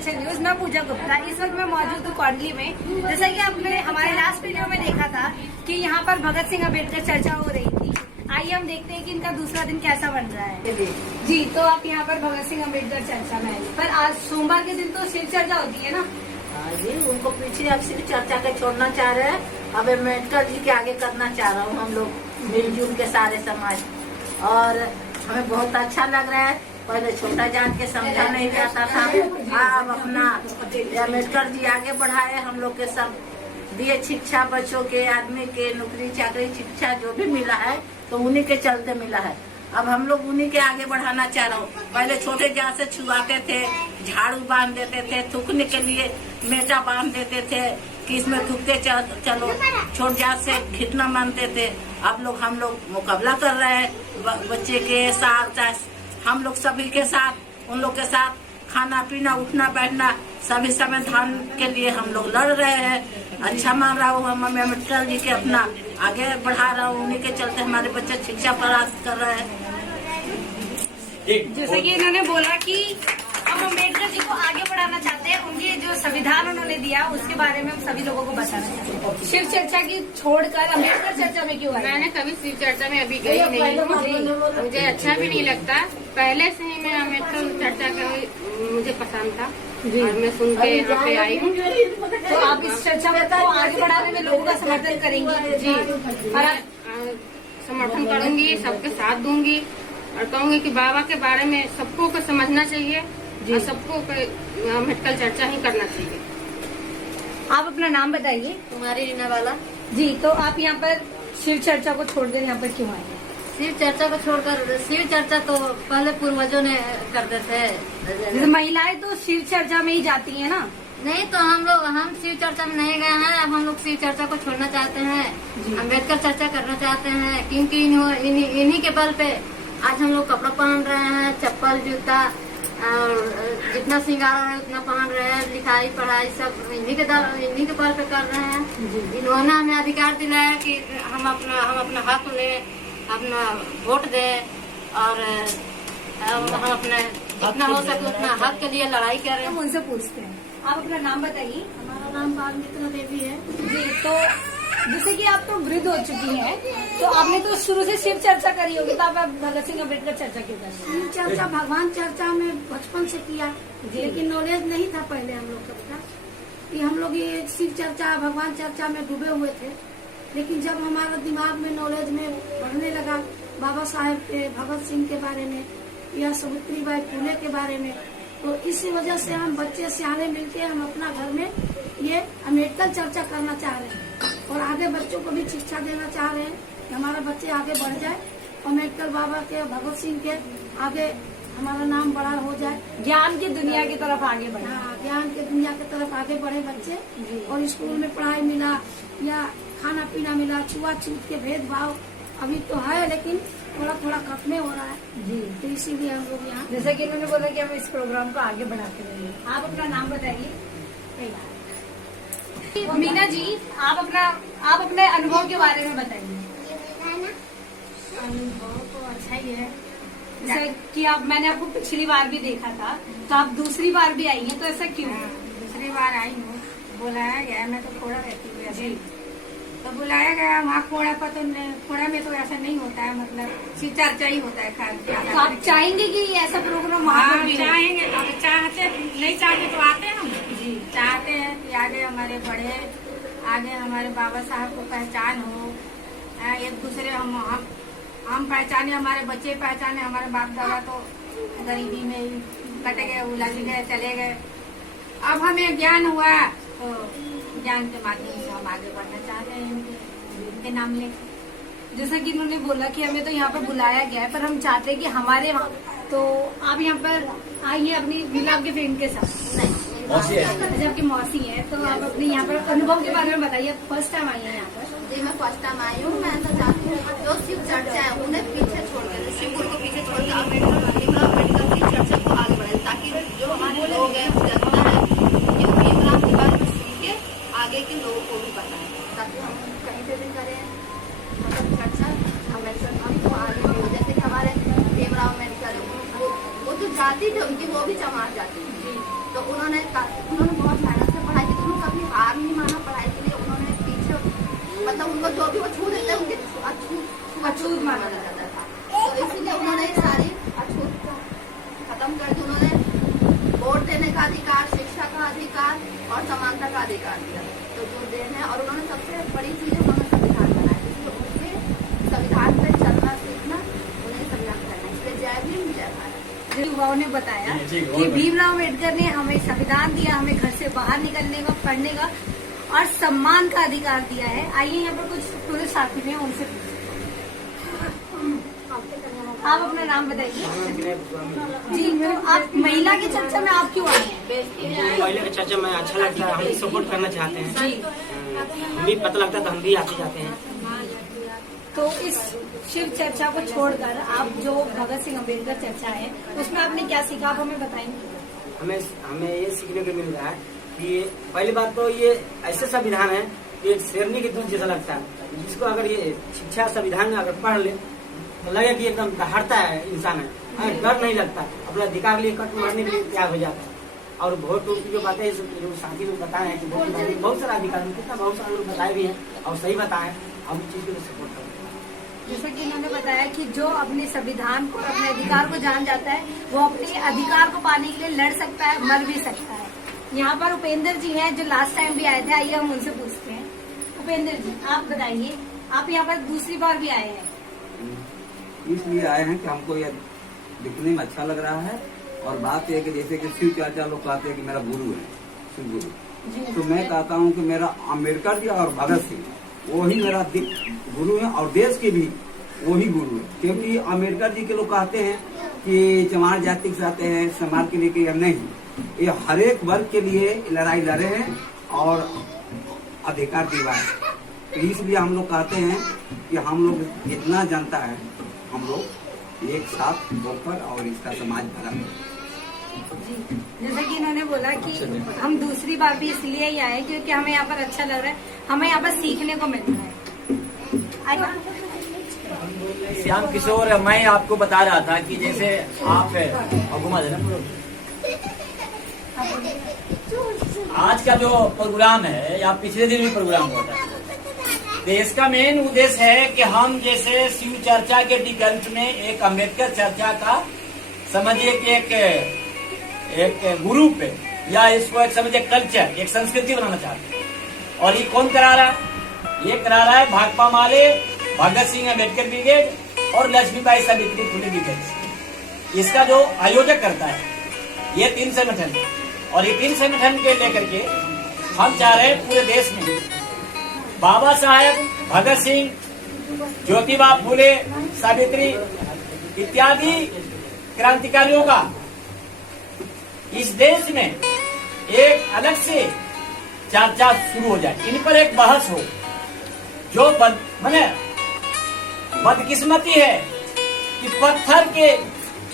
Culture news. मैं पूजा गुप्ता। इस वक्त मैं मौजूद हूँ कोडली में। जैसा कि आपने हमारे लास्ट वीडियो में देखा था कि यहाँ पर भगत सिंह अम्बेडकर चर्चा हो रही थी। आइए हम देखते हैं कि इनका दूसरा दिन कैसा बन रहा है। जी, तो आप यहाँ पर भगत सिंह अम्बेडकर चर्चा में आए, पर आज सोमवार के दिन तो शिव चर्चा होती है ना जी। उनको पीछे अब शिव चर्चा के छोड़ना चाह रहे हैं, अब अम्बेडकर जी के आगे करना चाह रहा हूँ हम लोग मिलजुल के सारे समाज। और हमें बहुत अच्छा लग रहा है। पहले छोटा जात के समझा नहीं जाता था, अब अपना अम्बेडकर जी आगे बढ़ाए, हम लोग के सब दिए शिक्षा, बच्चों के, आदमी के नौकरी चाकरी शिक्षा जो भी मिला है तो उन्हीं के चलते मिला है। अब हम लोग उन्हीं के आगे बढ़ाना चाह रहा हूँ। पहले छोटे जात से छुआते थे, झाड़ू बांध देते थे, थूकने के लिए मेटा बांध देते थे कि इसमें थूकते चलो, छोट जात से घिटना मानते थे। अब हम लोग मुकाबला कर रहे हैं बच्चे के साथ, हम लोग सभी के साथ, उन लोग के साथ खाना पीना उठना बैठना सभी संविधान के लिए हम लोग लड़ रहे हैं। अच्छा मान रहा हूँ हम अम्बेडकर जी के अपना आगे बढ़ा रहा हूँ, उन्हीं के चलते हमारे बच्चे शिक्षा प्राप्त कर रहे हैं। जैसे कि इन्होंने बोला कि हम अम्बेडकर जी को आगे बढ़ाना चाहते हैं, उनके जो संविधान उन्होंने दिया उसके बारे में हम सभी लोगों को बताना चाहते हैं। शिव चर्चा की छोड़कर अम्बेडकर चर्चा में क्यों आए? मैंने कभी शिव चर्चा में अभी गई नहीं हूँ, मुझे अच्छा भी नहीं लगता। पहले से ही मैं अम्बेडकर चर्चा का मुझे पसंद था और मैं सुन के यहाँ पे आई हूँ। तो आप इस चर्चा को आगे बढ़ाने में लोगों का समर्थन करेंगी? जी, मैं समर्थन करूंगी, सबके साथ दूंगी और कहूंगी कि बाबा के बारे में सबको को समझना चाहिए और सबको अम्बेडकर चर्चा ही करना चाहिए। आप अपना नाम बताइए। तुम्हारी रीना वाला। जी, तो आप यहाँ पर शिव चर्चा को छोड़कर यहाँ पर क्यों आए? शिव चर्चा को छोड़कर, शिव चर्चा तो पहले पूर्वजों ने करते थे। जैसे महिलाएं तो शिव चर्चा में ही जाती हैं ना। नहीं तो हम शिव चर्चा में नहीं गए हैं। अब हम लोग शिव चर्चा को छोड़ना चाहते हैं, अम्बेडकर चर्चा करना चाहते हैं, क्योंकि इन्हीं के बल पे आज हम लोग कपड़ा पहन रहे हैं, चप्पल जूता और जितना श्रृंगार है उतना पहन रहे हैं, लिखाई पढ़ाई सब इन्हीं के बल पे कर रहे हैं। इन्होंने हमें अधिकार दिलाया कि हम अपना हक ले, अपना वोट दे और हम अपने जितना हो सके उतना हक के लिए लड़ाई करें। हम उनसे पूछते हैं, आप अपना नाम बताइए। हमारा नाम बालमित्रा देवी है। जी, तो जैसे कि आप तो वृद्ध हो चुकी हैं, तो आपने तो शुरू से शिव चर्चा करी होगी, तो आप भगत सिंह अम्बेडकर चर्चा क्यों कर? शिव चर्चा भगवान चर्चा में बचपन से किया, लेकिन नॉलेज नहीं था पहले हम लोग का कि हम लोग ये शिव चर्चा भगवान चर्चा में डूबे हुए थे। लेकिन जब हमारा दिमाग में नॉलेज में बढ़ने लगा बाबा साहेब के, भगत सिंह के बारे में या सावित्रीबाई फुले के बारे में, तो इसी वजह से हम बच्चे सियाने मिलके हम अपना घर में ये अम्बेडकर चर्चा करना चाह रहे हैं और आगे बच्चों को भी शिक्षा देना चाह रहे हैं कि हमारे बच्चे आगे बढ़ जाए, अम्बेडकर बाबा के, भगत सिंह के आगे हमारा नाम बड़ा हो जाए, ज्ञान की दुनिया की तरफ आगे बढ़े। हाँ, ज्ञान की दुनिया की तरफ आगे बढ़े बच्चे और स्कूल में पढ़ाई मिला या खाना पीना मिला, छुआछूत के भेदभाव अभी तो है लेकिन थोड़ा थोड़ा खत्म हो रहा है जी। तो इसीलिए हम लोग यहाँ, जैसा कि इन्होंने बोला कि हम इस प्रोग्राम को आगे बढ़ाते रहेंगे। आप अपना नाम बताइए। मीना जी, आप अपने अनुभव के बारे में बताइए। अनुभव तो अच्छा ही है। जैसे कि मैंने आपको पिछली बार भी देखा था, तो आप दूसरी बार भी आई हैं, तो ऐसा क्यों? दूसरी बार आई हूँ, बुलाया गया, मैं तो खोड़ा रहती हूँ ऐसे, तो बुलाया गया वहाँ खोड़ा पर, तो खोड़ा में तो ऐसा नहीं होता है, मतलब शिव चर्चा ही होता है खाली। तो आप चाहेंगे कि ऐसा प्रोग्राम वहाँ पर भी हो? चाहेंगे, अब चाहते नहीं चाहते तो आते हैं हम जी। चाहते हैं कि आगे हमारे बढ़े, आगे हमारे बाबा साहब को पहचान हो, एक दूसरे हम पहचाने, हमारे बच्चे पहचाने। हमारे बाप दादा तो गरीबी में ही कट गए, उलझ गए, चले गए। अब हमें ज्ञान हुआ तो ज्ञान के माध्यम से हम आगे बढ़ना चाहते हैं इनके नाम लेकर। जैसा कि इन्होंने बोला कि हमें तो यहाँ पर बुलाया गया है, पर हम चाहते हैं कि हमारे वहाँ, तो आप यहाँ पर आई हैं अपनी मिलाप के फ्रेंड के साथ? नहीं, अच्छा, आपकी मौसी है, तो आप अपने यहाँ पर अनुभव के बारे में बताइए। फर्स्ट टाइम आई है यहाँ पर? जी, मैं फर्स्ट टाइम आई हूँ। मैं तो चाहती हूँ जो शिव चर्चा है उन्हें पीछे छोड़कर, शिव गुरु को पीछे छोड़कर अम्बेडकर की चर्चा को आगे बढ़े, ताकि जो हमारे लोग हैं, जनता है, ये भीमराव के बारे में सुन के आगे के लोगों को भी बताएं, ताकि हम कहीं पे भी करें मतलब चर्चा अम्बेडकर हम तो आगे बढ़े। जैसे कि हमारे भीमराव अम्बेडकर वो तो जाति थे उनकी, वो भी चमार जाति थी, तो उन्होंने बहुत मेहनत से पढ़ाई की, तो उन्होंने कभी हार नहीं माना पढ़ाई के लिए। उन्होंने पीछे मतलब उनको जो भी वो छू देते उनके अछूत माना जाता था, तो इसीलिए उन्होंने सारी अछूत खत्म कर दी। उन्होंने वोट देने का अधिकार, शिक्षा का अधिकार और समानता का अधिकार दिया, तो जो देन है। और उन्होंने सबसे बड़ी चीज उन्होंने संविधान बनाया, इसलिए उनके संविधान पे चलना सीखना उन्हें संविधान करना। इसलिए जय भीम जय भारत। युवाओं ने बताया कि भीमराव अम्बेडकर ने हमें संविधान दिया, हमें घर से बाहर निकलने का, पढ़ने का और सम्मान का अधिकार दिया है। आइए यहाँ पर कुछ टूरिस्ट साथी हैं, उनसे आप अपना नाम बताइए। जी, तो आप महिला की चर्चा में आप क्यों आए हैं? महिला की चर्चा में अच्छा लगता है, हम भी सपोर्ट करना चाहते हैं, हम भी पता लगता है तो हम भी आते जाते हैं। तो इस शिव चर्चा को छोड़कर आप जो भगत सिंह अम्बेडकर चर्चा है उसमें आपने क्या सीखा, आप हमें बताएंगे? हमें ये सीखने को मिल रहा है कि पहली बात तो ये ऐसे संविधान है कि एक शेरनी के दूध जैसा लगता है, जिसको अगर ये शिक्षा संविधान में अगर पढ़ ले तो लगे कि एकदम दहाड़ता है इंसान है, डर नहीं लगता, अपना अधिकार के लिए कट मारने के लिए तैयार हो जाता है। और वोट की जो बातें जो साथी लोग बताए हैं कि वोट के बारे में बहुत सारा अधिकार, कितना बहुत सारे लोग बताए भी हैं और सही बताए, हम इस चीज को सपोर्ट करते हैं। जैसा कि इन्होंने बताया कि जो अपने संविधान को, अपने अधिकार को जान जाता है, वो अपने अधिकार को पाने के लिए लड़ सकता है, मर भी सकता है। यहाँ पर उपेंद्र जी हैं जो लास्ट टाइम भी आए थे, आइए हम उनसे पूछते हैं। उपेंद्र जी, आप बताइए, आप यहाँ पर दूसरी बार भी आए हैं। इसलिए आए हैं कि हमको यह दिखने में अच्छा लग रहा है, और बात यह कि जैसे कि शिव चाचा लोग कहते हैं कि मेरा गुरु है, शिव गुरु, तो मैं कहता हूँ कि मेरा अम्बेडकर जी और भगत सिंह वही मेरा गुरु है, और देश के भी वही गुरु है। क्योंकि अम्बेडकर जी के लोग कहते हैं कि चमार जाति से आते हैं, समाज के लिए कि नहीं, ये हर एक वर्ग के लिए लड़ाई लड़े हैं और अधिकार दिलवाए। तो इसलिए हम लोग कहते हैं कि हम लोग जितना जनता है हम लोग एक साथ होकर और इसका समाज भला। जी, जैसा कि इन्होंने बोला कि हम दूसरी बार भी इसलिए ही आए क्योंकि हमें यहाँ पर अच्छा लग रहा है, हमें यहाँ पर सीखने को मिल रहा है। श्याम किशोर, मैं आपको बता रहा था कि जैसे आप घुमा देना, आज का जो प्रोग्राम है या पिछले दिन भी प्रोग्राम हुआ था, तो इसका मेन उद्देश्य है कि हम जैसे शिव चर्चा के दिगंत में एक अम्बेडकर चर्चा का समझिए कि एक गुरु पे, या इसको एक समझिए कल्चर, एक संस्कृति बनाना चाहते हैं। और ये कौन करा रहा है? ये करा रहा है भाकपा माले, भगत सिंह अम्बेडकर ब्रिगेड और लक्ष्मीबाई सावित्री फुले ब्रिगेड। इसका जो आयोजक करता है ये 3 संगठन, और ये 3 संगठन के लेकर के हम चाह रहे हैं पूरे देश में बाबा साहेब भगत सिंह, ज्योतिबा फुले, सावित्री इत्यादि क्रांतिकारियों का इस देश में एक अलग से चर्चा शुरू हो जाए, इन पर एक बहस हो। जो माने बदकिस्मती है कि पत्थर के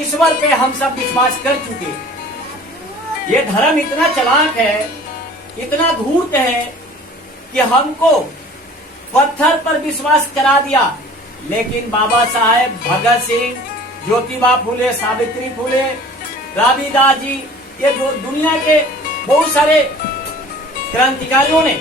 ईश्वर पे हम सब विश्वास कर चुके। ये धर्म इतना चालाक है, इतना धूर्त है कि हमको पत्थर पर विश्वास करा दिया। लेकिन बाबा साहेब भगत सिंह, ज्योतिबा फुले, सावित्री फुले, रविदास जी, ये जो दुनिया के बहुत सारे क्रांतिकारियों ने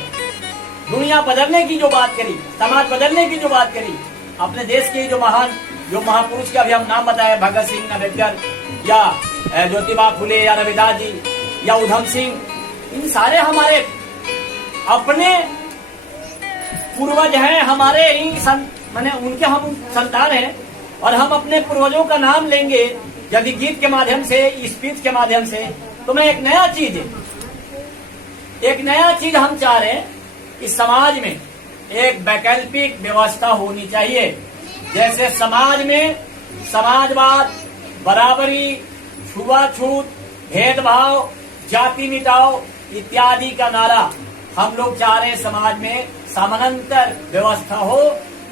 दुनिया बदलने की जो बात करी, समाज बदलने की जो बात करी, अपने देश के जो महान जो महापुरुष का भी हम नाम बताए, भगत सिंह, अम्बेडकर या ज्योतिबा फुले या रविदास जी या उधम सिंह, इन सारे हमारे अपने पूर्वज हैं, हमारे ही माने उनके हम संतान हैं। और हम अपने पूर्वजों का नाम लेंगे यदि गीत के माध्यम से, स्पीच के माध्यम से, तो मैं एक नया चीज हम चाह रहे हैं कि समाज में एक वैकल्पिक व्यवस्था होनी चाहिए। जैसे समाज में समाजवाद, बराबरी, छुआछूत, भेदभाव, जाति मिटाओ इत्यादि का नारा हम लोग चाह रहे हैं समाज में समानांतर व्यवस्था हो,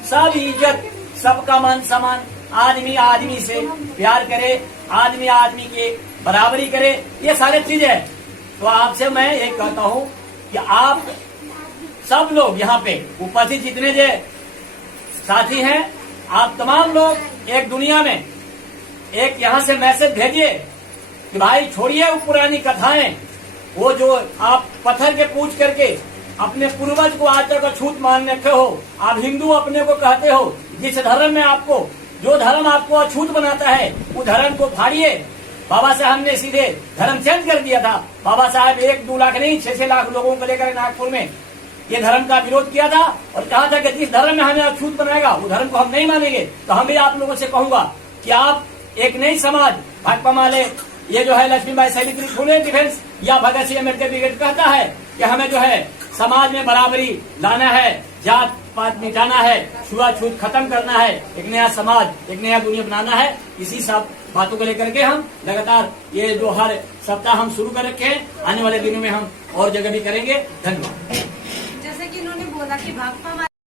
सब इज्जत, सबका मान सम्मान, आदमी आदमी से प्यार करे, आदमी आदमी की बराबरी करे, ये सारी चीजें हैं। तो आपसे मैं ये कहता हूँ कि आप सब लोग यहाँ पे उपस्थित जितने जो साथी हैं, आप तमाम लोग एक दुनिया में एक यहाँ से मैसेज भेजिए कि भाई छोड़िए वो पुरानी कथाएं, वो जो आप पत्थर के पूछ करके अपने पूर्वज को आज तक अछूत मान रखे हो, आप हिंदू अपने को कहते हो, जिस धर्म में आपको, जो धर्म आपको अछूत बनाता है वो धर्म को फाड़िए। बाबा साहब ने सीधे धर्म चेंज कर दिया था। बाबा साहब 1-2 लाख नहीं 6-6 लाख लोगों को लेकर नागपुर में ये धर्म का विरोध किया था और कहा था कि जिस धर्म में हमें अछूत बनाएगा वो धर्म को हम नहीं मानेंगे। तो हम भी आप लोगों से कहूंगा कि आप एक नई समाज भाकपा माले, ये जो है लक्ष्मीबाई सावित्री फुले डिफेंस या भगत सिंह अम्बेडकर ब्रिगेड कहता है कि हमें जो है समाज में बराबरी लाना है, जात पात मिटाना है, छुआछूत खत्म करना है, एक नया समाज, एक नया दुनिया बनाना है। इसी सब बातों को लेकर के हम लगातार ये जो हर सप्ताह हम शुरू कर रखे हैं, आने वाले दिनों में हम और जगह भी करेंगे। धन्यवाद। जैसे कि इन्होंने बोला कि भाकपा